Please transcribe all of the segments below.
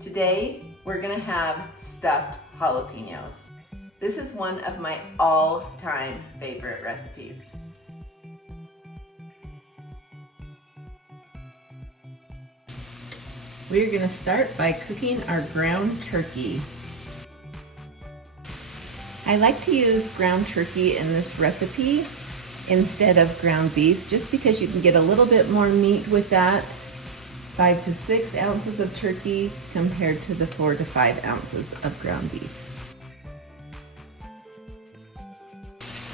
Today, we're gonna have stuffed jalapenos. This is one of my all-time favorite recipes. We're gonna start by cooking our ground turkey. I like to use ground turkey in this recipe instead of ground beef, just because you can get a little bit more meat with that. 5 to 6 ounces of turkey compared to the 4 to 5 ounces of ground beef.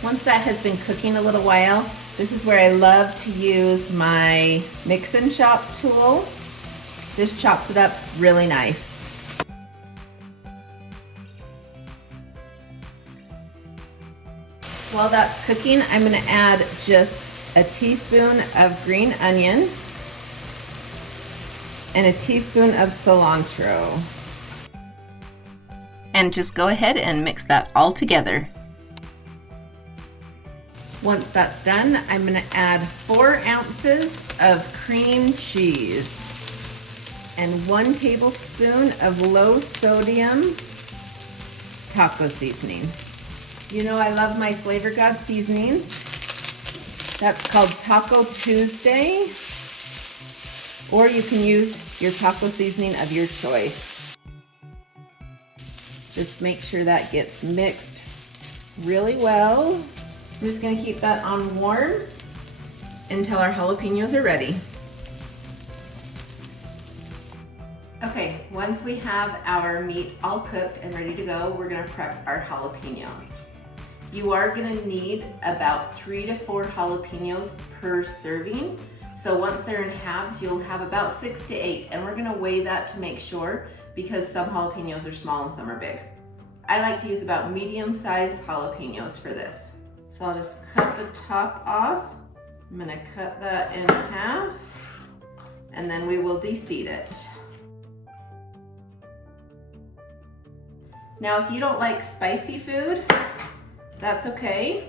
Once that has been cooking a little while, this is where I love to use my mix and chop tool. This chops it up really nice. While that's cooking, I'm gonna add just a teaspoon of green onion and a teaspoon of cilantro. And just go ahead and mix that all together. Once that's done, I'm gonna add 4 ounces of cream cheese and 1 tablespoon of low sodium taco seasoning. You know I love my Flavor God seasonings. That's called Taco Tuesday, or you can use your taco seasoning of your choice. Just make sure that gets mixed really well. I'm just gonna keep that on warm until our jalapenos are ready. Okay, once we have our meat all cooked and ready to go, we're gonna prep our jalapenos. You are gonna need about 3 to 4 jalapenos per serving. So once they're in halves, you'll have about 6 to 8, and we're gonna weigh that to make sure, because some jalapenos are small and some are big. I like to use about medium-sized jalapenos for this. So I'll just cut the top off. I'm gonna cut that in half, and then we will de-seed it. Now, if you don't like spicy food, that's okay.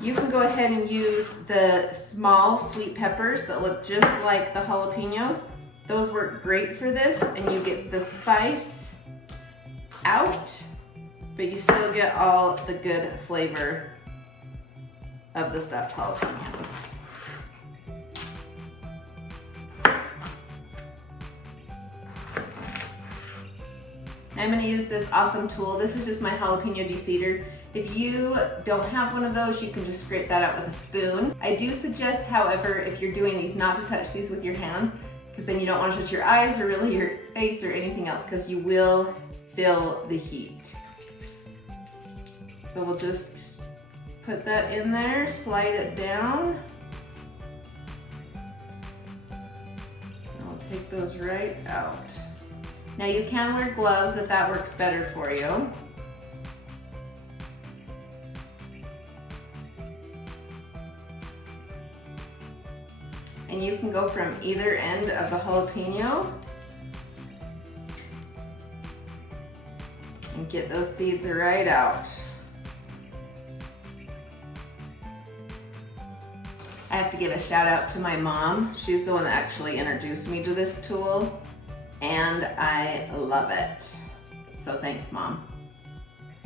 You can go ahead and use the small sweet peppers that look just like the jalapenos. Those work great for this, and you get the spice out, but you still get all the good flavor of the stuffed jalapenos. I'm going to use this awesome tool. This is just my jalapeno de-seeder. If you don't have one of those, you can just scrape that out with a spoon. I do suggest, however, if you're doing these, not to touch these with your hands, because then you don't want to touch your eyes or really your face or anything else, because you will feel the heat. So we'll just put that in there, slide it down. I'll take those right out. Now you can wear gloves if that works better for you. And you can go from either end of the jalapeno and get those seeds right out. I have to give a shout out to my mom. She's the one that actually introduced me to this tool, and I love it. So thanks, Mom.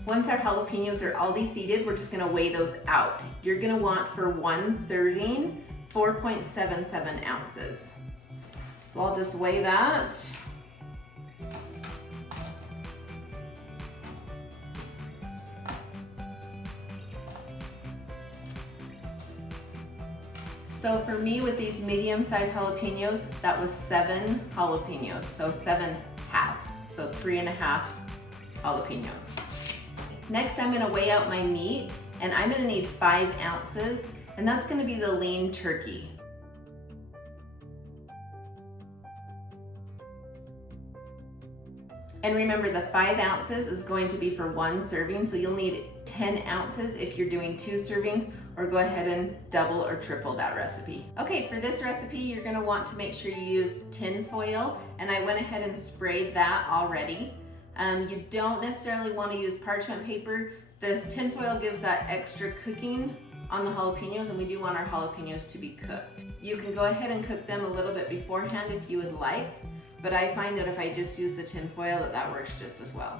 Once our jalapenos are all de-seeded, we're just gonna weigh those out. You're gonna want, for 1 serving, 4.77 ounces. So I'll just weigh that. So for me, with these medium-sized jalapenos, that was 7 jalapenos, so 7 halves, so 3.5 jalapenos. Next, I'm gonna weigh out my meat, and I'm gonna need 5 ounces, and that's gonna be the lean turkey. And remember, the 5 ounces is going to be for 1 serving, so you'll need 10 ounces if you're doing 2 servings, or go ahead and double or triple that recipe. Okay, for this recipe, you're gonna want to make sure you use tin foil, and I went ahead and sprayed that already. You don't necessarily wanna use parchment paper. The tin foil gives that extra cooking on the jalapenos, and we do want our jalapenos to be cooked. You can go ahead and cook them a little bit beforehand if you would like, but I find that if I just use the tin foil that works just as well.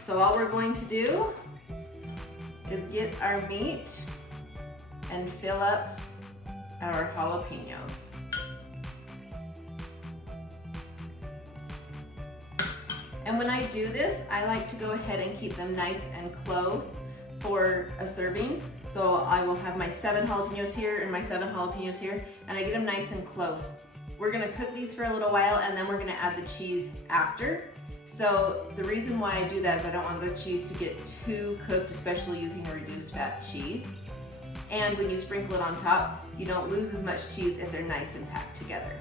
So all we're going to do is get our meat and fill up our jalapenos. And when I do this, I like to go ahead and keep them nice and close for a serving. So I will have my 7 jalapenos here and my 7 jalapenos here, and I get them nice and close. We're gonna cook these for a little while, and then we're gonna add the cheese after. So the reason why I do that is I don't want the cheese to get too cooked, especially using a reduced fat cheese. And when you sprinkle it on top, you don't lose as much cheese if they're nice and packed together.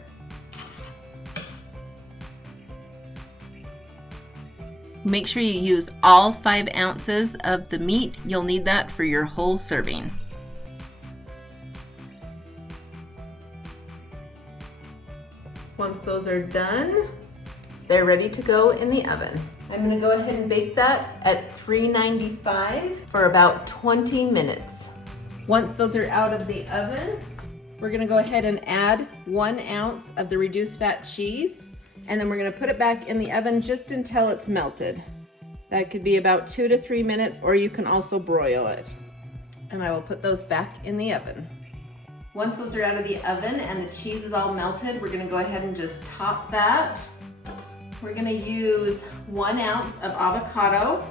Make sure you use all 5 ounces of the meat. You'll need that for your whole serving. Once those are done, they're ready to go in the oven. I'm gonna go ahead and bake that at 395 for about 20 minutes. Once those are out of the oven, we're gonna go ahead and add 1 ounce of the reduced fat cheese, and then we're gonna put it back in the oven just until it's melted. That could be about 2 to 3 minutes, or you can also broil it. And I will put those back in the oven. Once those are out of the oven and the cheese is all melted, we're gonna go ahead and just top that. We're gonna use 1 ounce of avocado.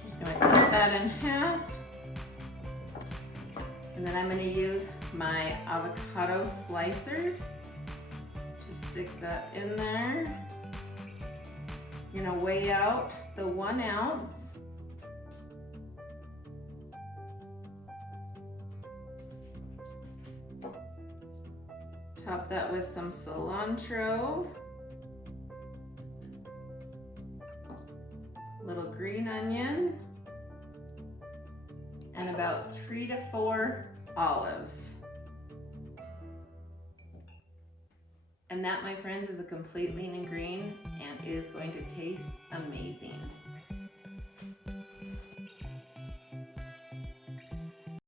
Just gonna cut that in half. And then I'm gonna use my avocado slicer. Just stick that in there. You're gonna weigh out the 1 ounce. Top that with some cilantro. Little green onion. And about 3 to 4 olives. And that, my friends, is a complete lean and green, and it is going to taste amazing.